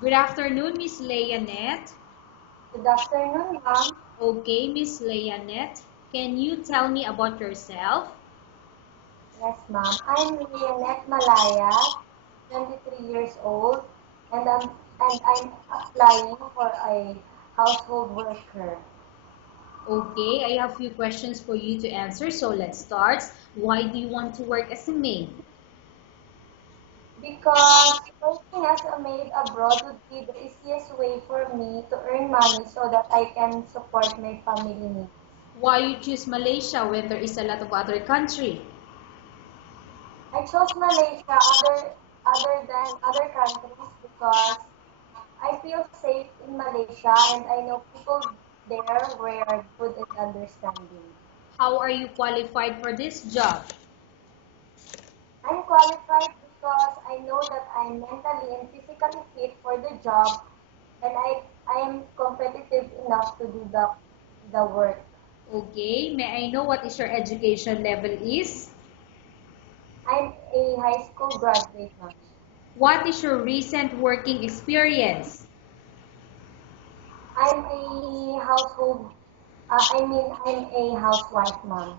Good afternoon, Miss Leonette. Good afternoon, ma'am. Okay, Miss Leonette, can you tell me about yourself? Yes, ma'am. I'm Leonette Malaya, 23 years old, and I'm applying for a household worker Okay, I have a few questions for you to answer, so let's start. Why do you want to work as a maid? because working as a maid abroad would be the easiest way for me to earn money so that I can support my family needs. Why you choose Malaysia when there is a lot of other country? I chose Malaysia other than other countries because I feel safe in Malaysia and I know people there were good and understanding. How are you qualified for this job? I'm qualified because I know that I'm mentally and physically fit for the job and I am competitive enough to do the work. Okay, may I know what is your education level is? I'm a high school graduate now. What is your recent working experience? I'm a household, I'm a housewife mom.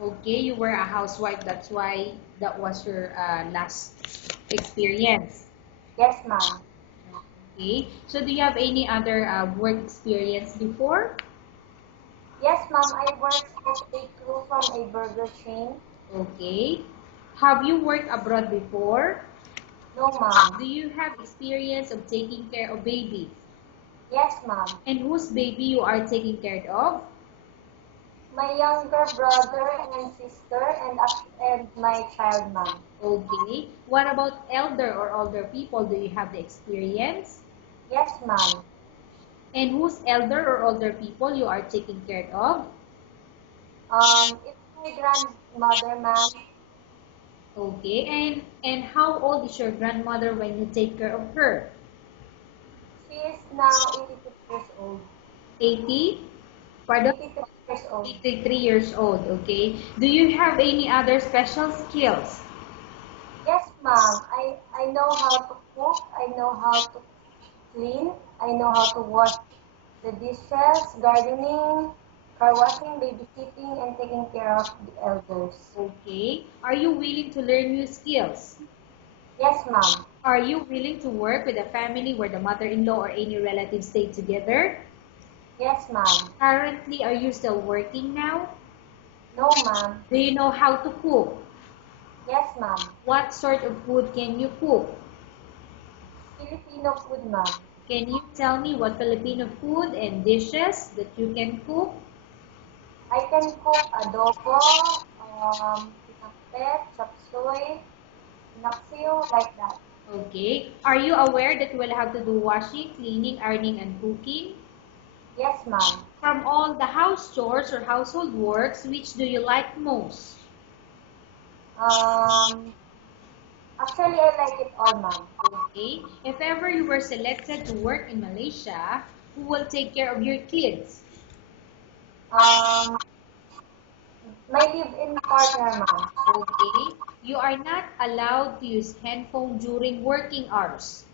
Okay, you were a housewife, that's why that was your last experience. Yes, ma'am. Okay, so do you have any other work experience before? Yes, ma'am. I worked as a crew from a burger chain. Okay, have you worked abroad before? No, ma'am. Do you have experience of taking care of babies? Yes, ma'am. And whose baby you are taking care of? My younger brother and sister and my child mom. Okay, what about elder or older people? Do you have the experience? Yes, ma'am. And whose elder or older people you are taking care of? It's my grandmother, ma'am. Okay, and how old is your grandmother when you take care of her? She is now 86 years old. 80? Pardon? 83 years old. 83 years old, okay. Do you have any other special skills? Yes, ma'am. I know how to cook. I know how to clean. I know how to wash the dishes, gardening, car washing, babysitting, and taking care of the elders. Okay. Are you willing to learn new skills? Yes, ma'am. Are you willing to work with a family where the mother-in-law or any relatives stay together? Yes, ma'am. Currently, are you still working now? No, ma'am. Do you know how to cook? Yes, ma'am. What sort of food can you cook? Filipino food, ma'am. Can you tell me what Filipino food and dishes that you can cook? I can cook adobo, pinakbet, chop suey, naksiw, like that. Okay. Are you aware that you will have to do washing, cleaning, ironing, and cooking? Yes, ma'am. From all the house chores or household works, which do you like most? Um, Actually, I like it all, ma'am. Okay. If ever you were selected to work in Malaysia, who will take care of your kids? Um, my live-in partner, ma'am. Okay. You are not allowed to use handphone during working hours.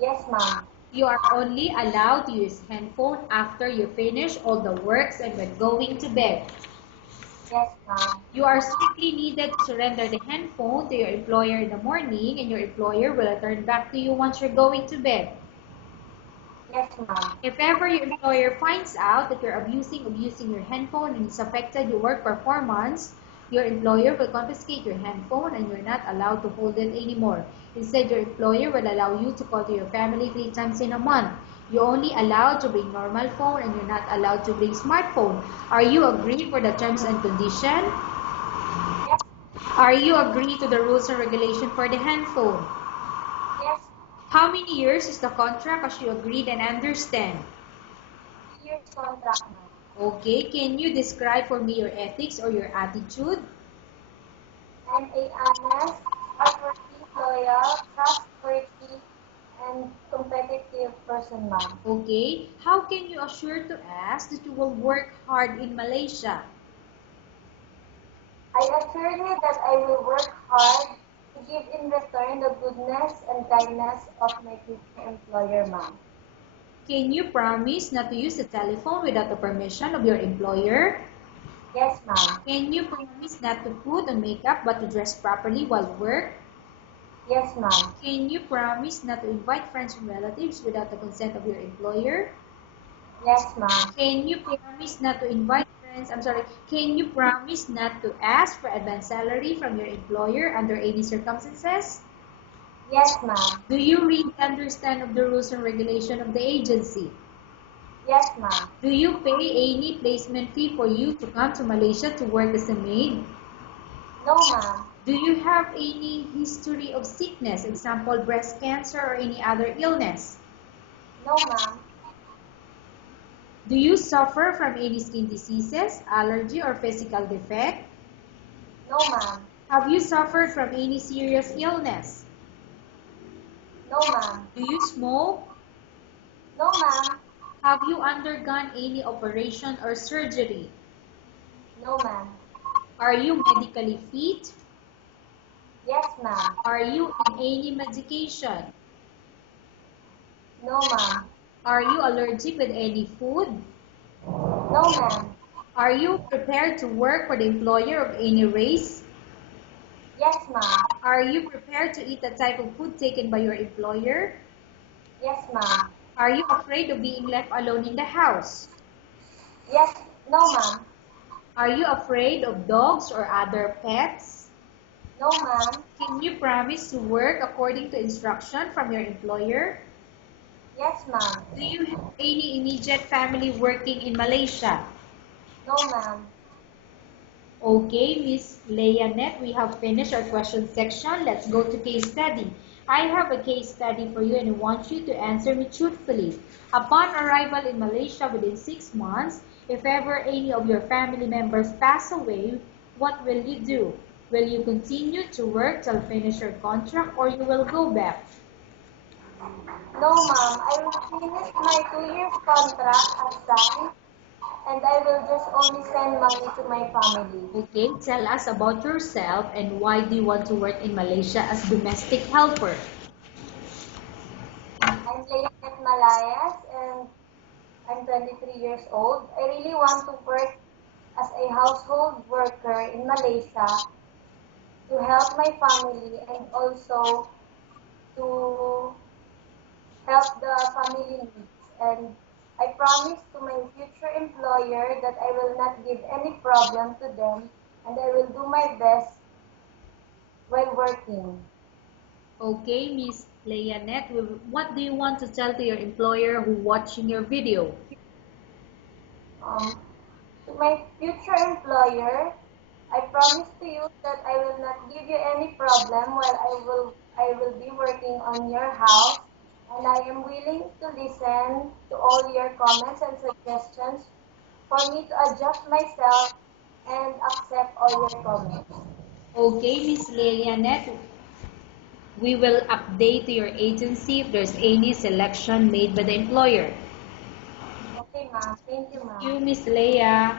Yes, ma'am. You are only allowed to use handphone after you finish all the works and when going to bed. Yes, ma'am. You are strictly needed to surrender the handphone to your employer in the morning and your employer will return back to you once you're going to bed. Yes, ma'am. If ever your employer finds out that you're abusing your handphone and it's affected your work performance, your employer will confiscate your handphone and you're not allowed to hold it anymore. Instead, your employer will allow you to call to your family 3 times in a month. You're only allowed to bring normal phone and you're not allowed to bring smartphone. Are you agree for the terms and condition? Yes, Are you agree to the rules and regulation for the handphone? yes. How many years is the contract as you agreed and understand? 3 years contract, ma'am. Okay, can you describe for me your ethics or your attitude? I'm a honest, hardworking, loyal, trustworthy, and competitive person, ma'am. Okay, how can you assure to us that you will work hard in Malaysia? I assure you that I will work hard to give in return the goodness and and kindness of my future employer, ma'am. Can you promise not to use the telephone without the permission of your employer? Yes, ma'am. Can you promise not to put on makeup but to dress properly while work? Yes, ma'am. Can you promise not to invite friends and relatives without the consent of your employer? Yes, ma'am. Can you promise not to invite friends? Can you promise not to ask for advance salary from your employer under any circumstances? Yes, ma'am. Do you really understand of the rules and regulation of the agency? Yes, ma'am. Do you pay any placement fee for you to come to Malaysia to work as a maid? No, ma'am. Do you have any history of sickness, example breast cancer or any other illness? No, ma'am. Do you suffer from any skin diseases, allergy or physical defect? No, ma'am. Have you suffered from any serious illness? No, ma'am. Do you smoke? No, ma'am. Have you undergone any operation or surgery? No, ma'am. Are you medically fit? Yes, ma'am. Are you on any medication? No, ma'am. Are you allergic with any food? No, ma'am. Are you prepared to work for the employer of any race? Yes, ma'am. Are you prepared to eat the type of food taken by your employer? Yes, ma'am. Are you afraid of being left alone in the house? Yes. No, ma'am. Are you afraid of dogs or other pets? No, ma'am. Can you promise to work according to instruction from your employer? Yes, ma'am. Do you have any immediate family working in Malaysia? No, ma'am. Okay, Miss Leyanet, we have finished our question section. Let's go to case study. I have a case study for you and I want you to answer me truthfully. Upon arrival in Malaysia within 6 months, if ever any of your family members pass away, what will you do? Will you continue to work till finish your contract or you will go back? No, ma'am. I will finish my 2 years contract assigned and I will just only send money to my family. Okay, tell us about yourself and why do you want to work in Malaysia as domestic helper? I'm Leyanet Malayas and I'm 23 years old. I really want to work as a household worker in Malaysia to help my family and also to help the family needs. And I promise to my future employer that I will not give any problem to them and I will do my best while working. Okay, Miss Leyanet, what do you want to tell to your employer who watching your video? To my future employer, I promise to you that I will not give you any problem while I will be working on your house and I am willing to listen to all your comments and suggestions for me to adjust myself and accept all your comments. Okay, Miss Leyanet, we will update to your agency if there's any selection made by the employer. Okay, ma'am. Thank you, Thank you, ma'am. Miss Leia.